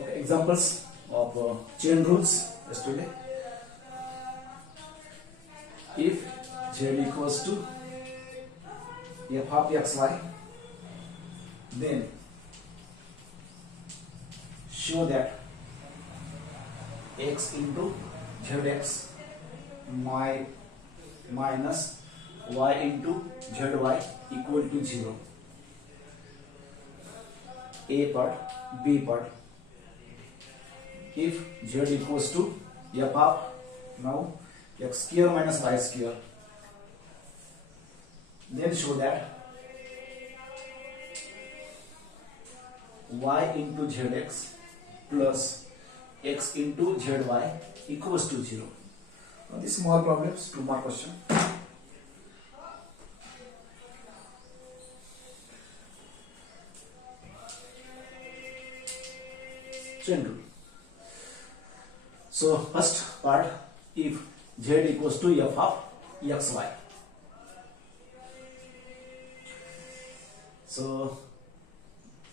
Okay, examples of chain rules yesterday. If z equals to f of xy, then show that x into zx minus y into zy equal to 0. A part, B part. If z equals to f of now x square minus y square, then show that y into zx plus x into zy equals to 0. Now these small problems, 2 mark question. Chain rule. So first part, if z equals to f of xy. So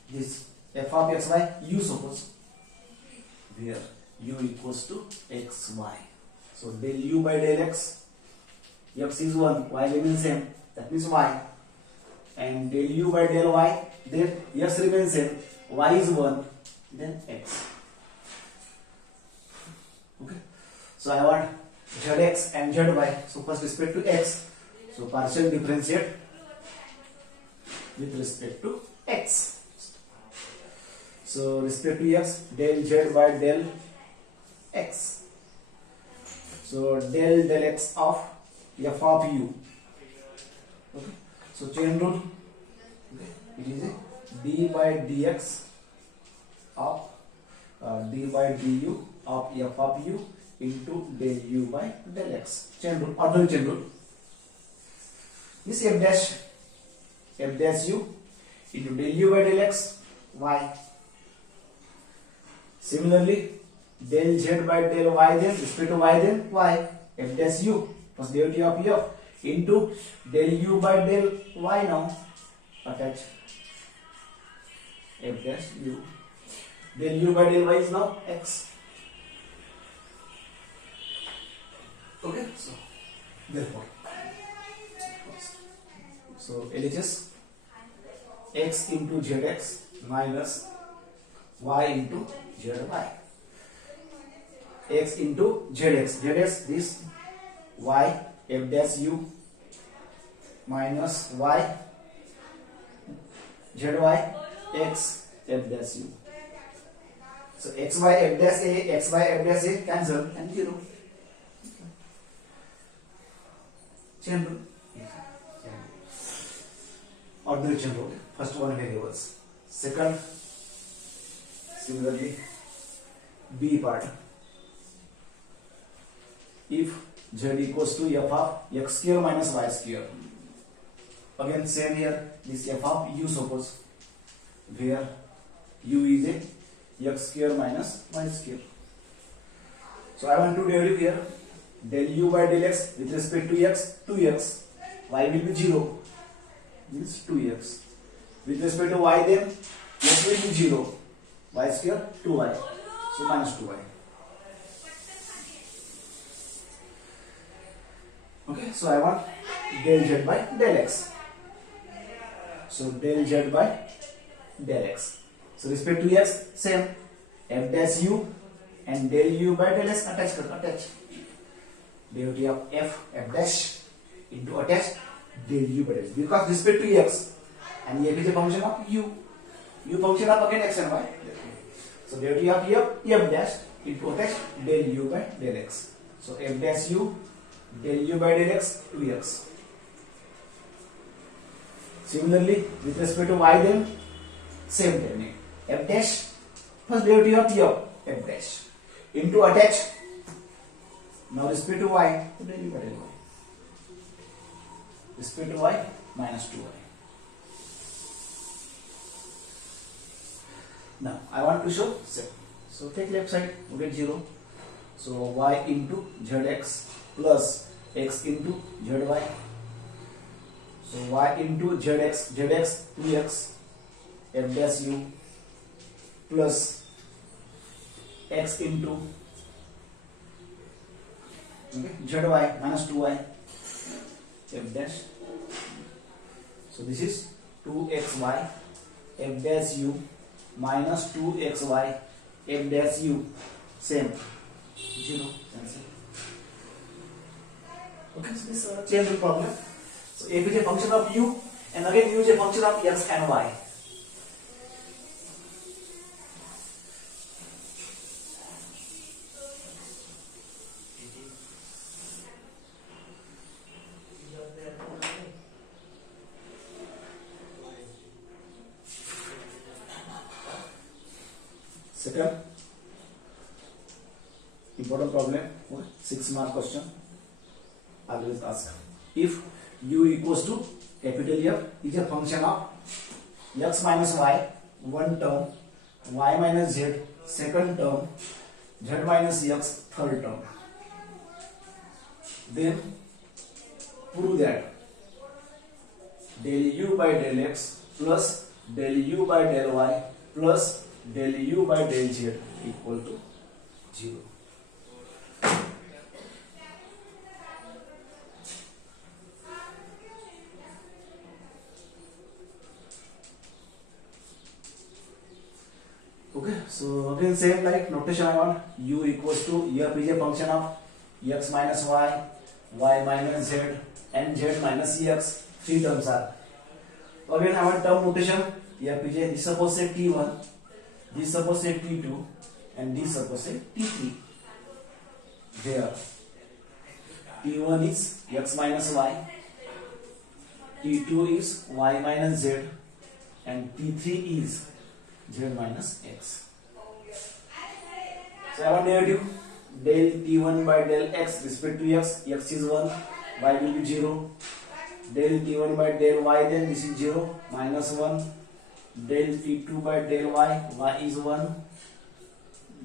this f of xy, you suppose, where u equals to xy. So del u by del x, x is 1, y remains same, that means y. And del u by del y, then x remains same, y is 1, then x. Okay. So I want zx and zy. So first respect to x, so partial differentiate with respect to x. So respect to x, del z by del x. So del x of f of u. Okay. So chain rule. Okay. It is a d by dx of d by du of f of u into del u by del x. Chain rule, ordinary chain rule. This f dash u into del u by del x, y. Similarly, del z by del y, then respect to y, then y. F dash u plus derivative of f into del u by del y. Now attach f dash u. Del u by del y is now x. Okay, so therefore, so LHS x into zx minus y into zy. X into zx, this y f dash u minus y zy x f dash u. So xy f dash a, xy f dash a cancel and 0. Chain rule. Ordinary chain rule. First one variables. Second, similarly, B part. If z equals to f of x square minus y square. Again same here, this f of u suppose, where u is a x square minus y square. So I want to derive here. Del u by del x with respect to x, 2x, y will be 0, means 2x. With respect to y, then x will be 0, y square 2y, so minus 2y. Okay, so I want del z by del x. So del z by del x. So respect to x, same, f dash u and del u by del x attach. Derivative of f dash into attach del u by del x, because respect to x and f is a function of u function of again x and y. So derivative of f dash into attach del u by del x. So f dash u del u by del x 2x. Similarly, with respect to y, then same technique, f dash plus derivative of f dash into attach. Now respect to y, del u by del y. Respect to y minus 2y. Now I want to show same. So take left side, we get 0. So y into zx plus x into zy. So y into zx 2x f dash u plus x into zy minus 2y f dash. So this is 2xy f dash u minus 2xy f dash u, same 0. Okay, so this chain rule problem. So f is a function of u, and again u is a function of x and y. Second important problem, 6 mark question. Always ask if u equals to capital F is a function of x minus y one term, y minus z second term, z minus x third term, then prove that del u by del x plus del u by del y plus del u by del z equal to 0. Okay, so again same like notation I want. U equals to f is a function of x minus y, y minus z, and z minus x. 3 terms are. Again I want term notation. F is a, this suppose say t1, this suppose say t2, and this suppose say t3. There t1 is x minus y, t2 is y minus z, and t3 is z minus x. So I want derivative del t1 by del x respect to x. X is 1, y will be 0. Del t1 by del y, then this is 0, minus 1. Del t2 by del y is 1.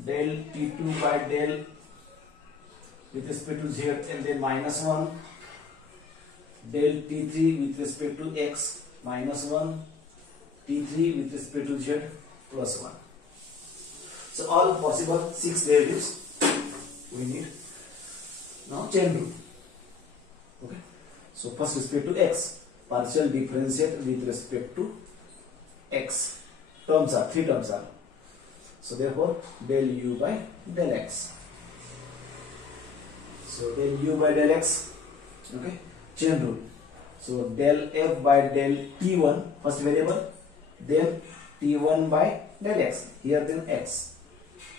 Del t2 by del with respect to z, and then minus 1. Del t3 with respect to x, minus 1. t3 with respect to z, plus 1. So all possible 6 derivatives we need. Now chain rule. Okay. So first respect to x, partial differentiate with respect to x. Terms are 3 terms are. So therefore del u by del x. So del u by del x. Okay. Chain rule. So del f by del t1 first variable, then t1 by del x, here then x.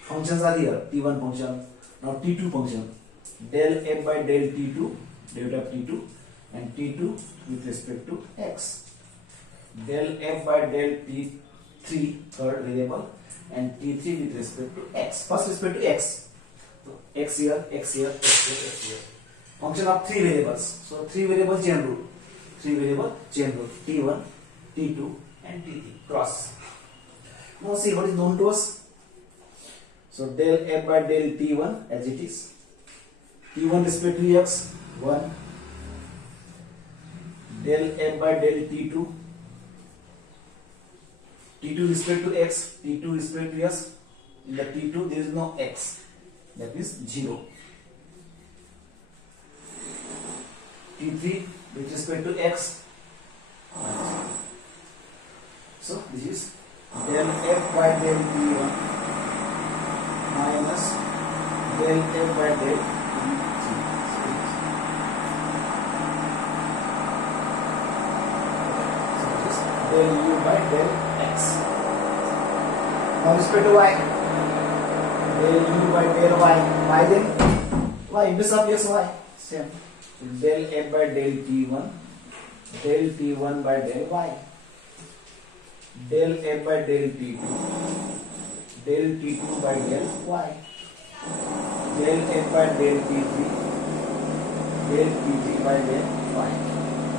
Functions are here, t1 function, now t2 function, del f by del t2, derivative of t2, and t2 with respect to x. Del f by del t3, third variable, and t3 with respect to x. First respect to x. So x here, x here, x here, x here. Function of 3 variables. So 3 variable chain rule. 3 variable chain rule. t1, t2, and t3. Cross. Now see what is known to us. So del f by del t1 as it is. t1 respect to x 1. Del f by del t2. t2 respect to x. t2 respect to x. In the t2 there is no x. That is 0. t3 with respect to x. So this is del f by del t1 minus del f by del t3. So this is del u by del x. Now respect to y, del u by del y. Y then y inverse of x y, same. Del f by del t1, del t1 by del y, del f by del t2, del t2 by del y, del f by del t3, del t3 by del y.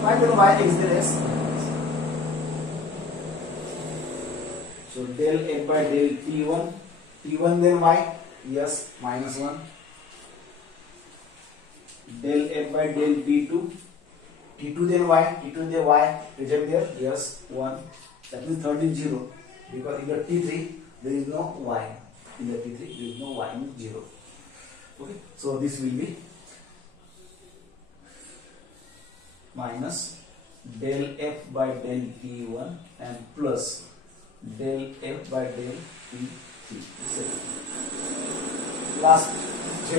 Why then y is the rest? So del f by del t1, t1 then y, yes, minus 1. Del f by del t2, t2 then y, t2 then y, present there, yes, 1. That means third is 0, because in the t3 there is no y. in the T3 there is no y, means 0. Okay, so this will be minus del f by del T1 and plus del f by del T3. Last z.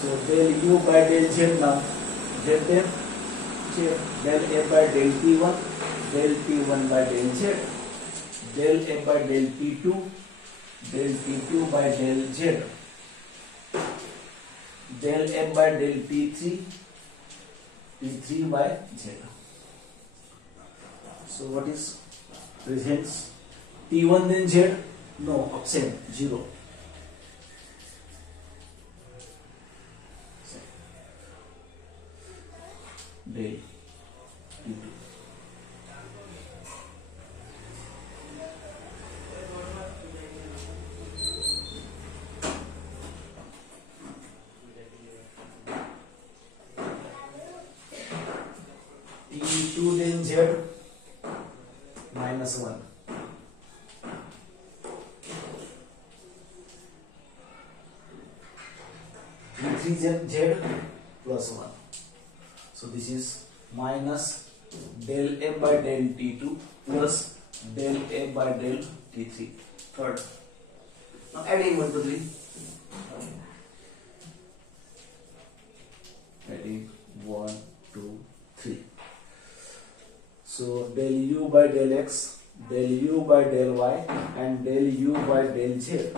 So del u by del z now. Z then del f by del T1, del T1 by del z, del f by del T2, del T2 by del z, del f by del T3, T3 by z. So what is presents T1 then z? No, same 0. Del T2. T2 then z minus 1. T3 z plus 1. So this is minus del f by del T2 plus del f by del T3. Third. Now adding 1 to 3. Adding 1, 2, 3. So del u by del x, del u by del y, and del u by del z.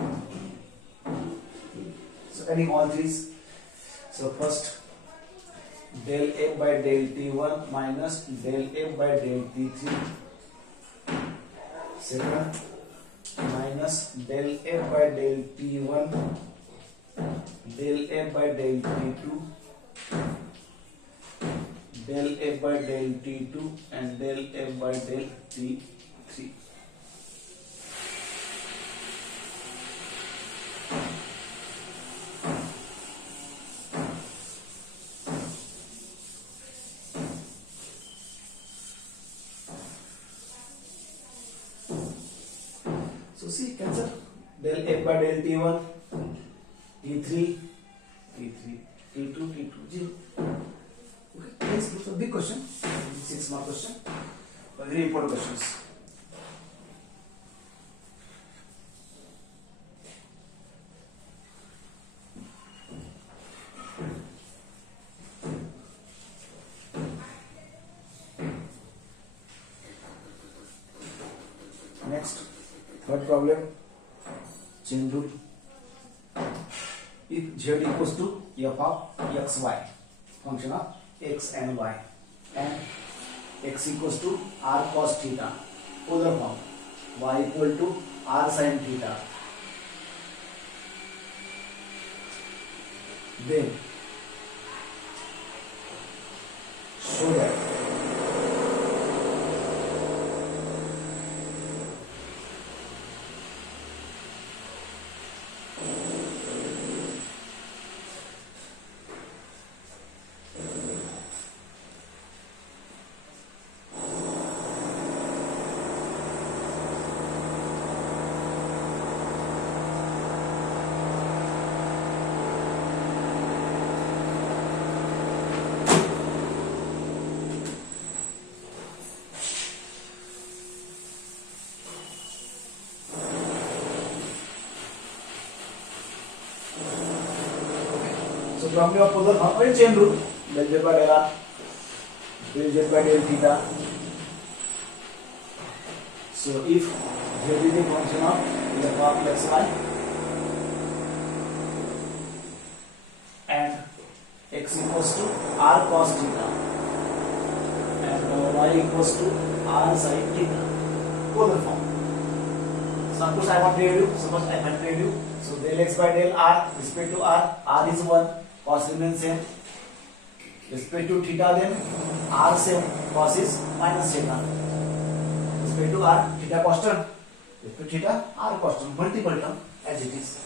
So adding all these. So first del f by del T1 minus del f by del T3. Second minus del f by del T1, del f by del T2, del f by del T2 and del f by del T3. So see, cancel del f by del T1, T3, T3, T2, T2, 0. Okay, this is a big question, 6 mark question, but very important questions. Next, third problem, chain rule. If z equals to f of xy, function of x and y, and x equals to r cos theta, polar form, y equal to r sin theta, then show that so from your polar form, chain rule, del z by del r, del z by del theta. So if z is a function of f of xy and x equals to r cos theta and y equals to r sin theta, polar form. Suppose I want to tell you, so del x by del r, respect to r is 1, cos remains same. Respect to theta, then r same, cos is minus theta. Respect to r, theta constant. Respect to theta, r constant. Multiple term as it is.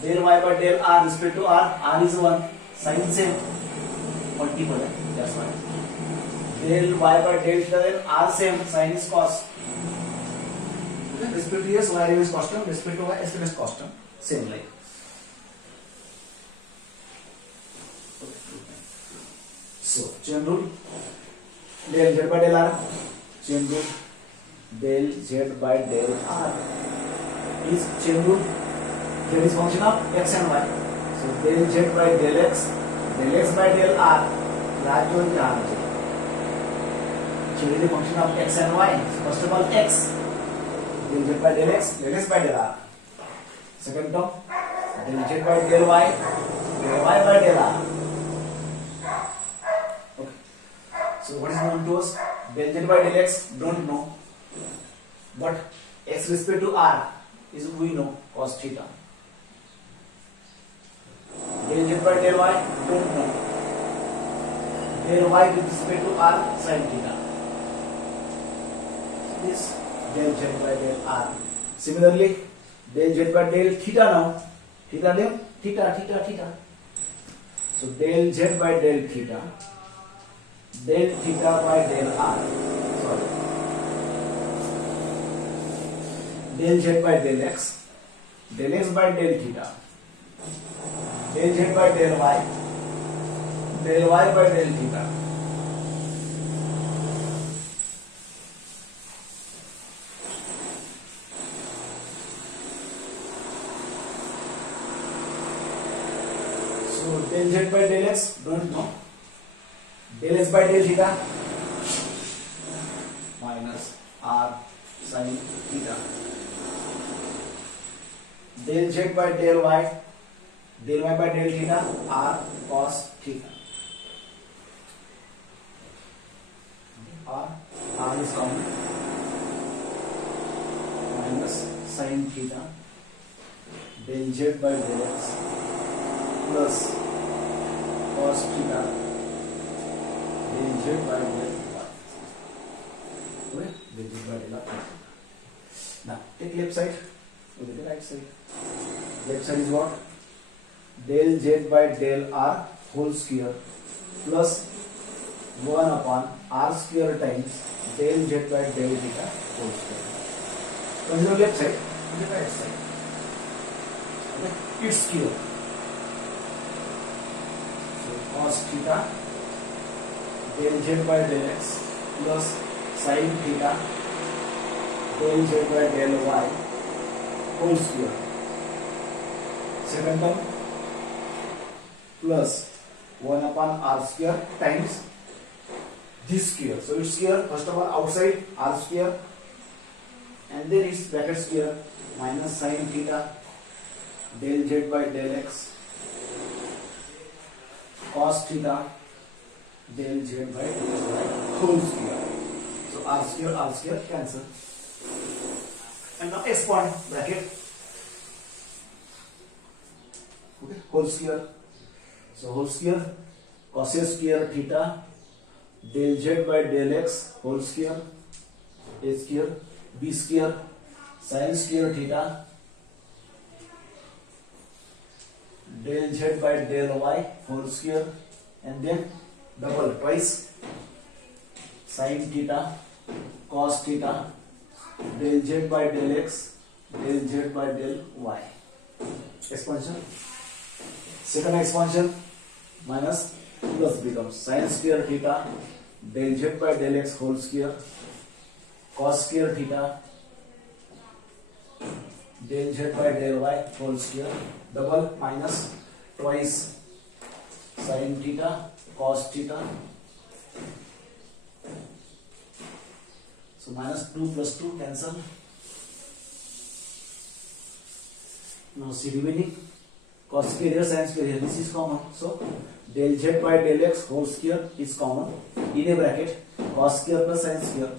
Del y by del r, respect to r is 1, sin same, multiple. That's why. Del y by del theta, then r same, sin is cos. respect to x, y remains constant, respect to y, x remains constant. Same like. So chain rule, del z by del r, chain rule, del z by del r is chain rule. Here is function of x and y. So del z by del x by del r, that will be r. Here is the function of x and y. First of all, x, del z by del x by del r. Second term, del z by del y by del r. Okay. So what is known to us? Del z by del x, don't know, but x respect to r is we know, cos theta. Del z by del y, don't know. Del y with respect to r, sin theta. So this del z by del r. Similarly, del z by del theta now. Theta. So del z by del theta by del r. Sorry. Del z by del x by del theta. Del z by del y by del theta. So del z by del x, don't know. Del x by del theta minus r sin theta. Del z by del y by del theta, r cos theta. R is common, minus sin theta, del z by del x plus cos theta, del z by del y. Okay, del z by del r. Now take left side, look at the right side. Left side is what? Del z by del r whole square plus 1 upon r square times del z by del theta whole square. Consider left side, look at the right side. Okay, it's square. So cos theta del z by del x plus sin theta del z by del y whole square. Second term, plus 1 upon r square times this square. So it's square, first of all outside r square, and then it's bracket square minus sin theta del z by del x cos theta del z by del y whole square. So r square cancel. And now x point bracket, okay, whole square. So whole square, cos square theta del z by del x whole square, a square, b square, sin square theta del z by del y whole square, and then double twice sin theta cos theta del z by del x del z by del y. Expansion. Second expansion, minus plus becomes sin square theta del z by del x whole square cos square theta del z by del y whole square, double minus twice sin theta cos theta. So minus 2 plus 2 cancel. Now see remaining cos square here, sin square here, this is common. So del z by del x whole square is common in a bracket, cos square plus sin square,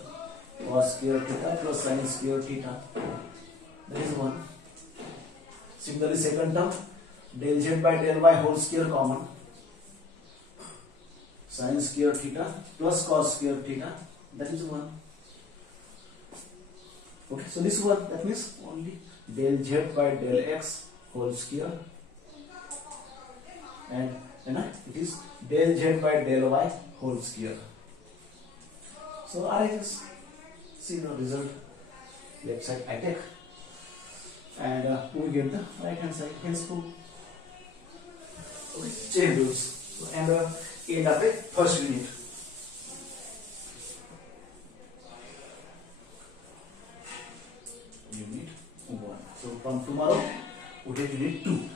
cos square theta plus sin square theta. That is 1. Similarly second term, del z by del y whole square common, sin square theta plus cos square theta, that is 1. Okay, so this one, that means only del z by del x whole square, and it is del z by del y whole square. So I just see the result. left side I take, and we get the right hand side. Henceforth, we change rules. And end of the first unit. Unit 1. So from tomorrow we take unit 2.